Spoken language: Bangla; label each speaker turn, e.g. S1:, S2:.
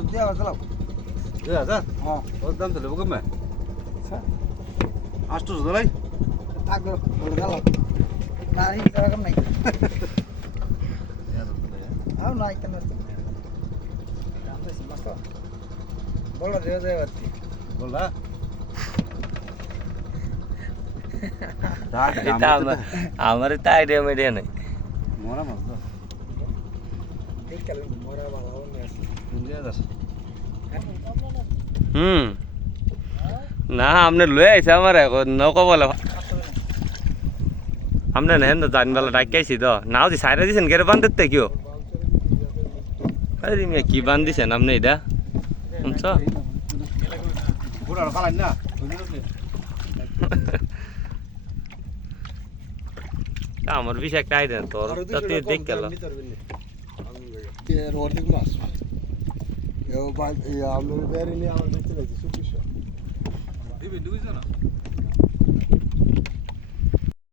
S1: দুই হাজার
S2: হ্যাঁ
S1: ওর দাম চলে কমে আটশোশো ধরাই
S2: থাকল না এই এরকম নাই। আও নাই। কেন বলো দেওয়া যায় আর কি
S1: বললা
S3: আমার তো আইডিয়া মিডিয়া নাই।
S1: মরা মাছ
S2: মরা
S1: হাজার
S3: হুম। না আপনি লয়ে আইছে আমার এখন নকো বলে। আপনি নেন তো জান বেলা ডাকাইছি তো নাও দি সাইরা দিছেন কেরে বান্ধতে কিও আরে মিয়া কি বান্ধিছেন আপনি এটা শুনছ? আমার বিষয় একটা আইডিয়া তোর তাতে দেখ গেল।
S4: আপনার বেরিয়ে নিয়ে আমার দেখতে লাগছে চব্বিশশো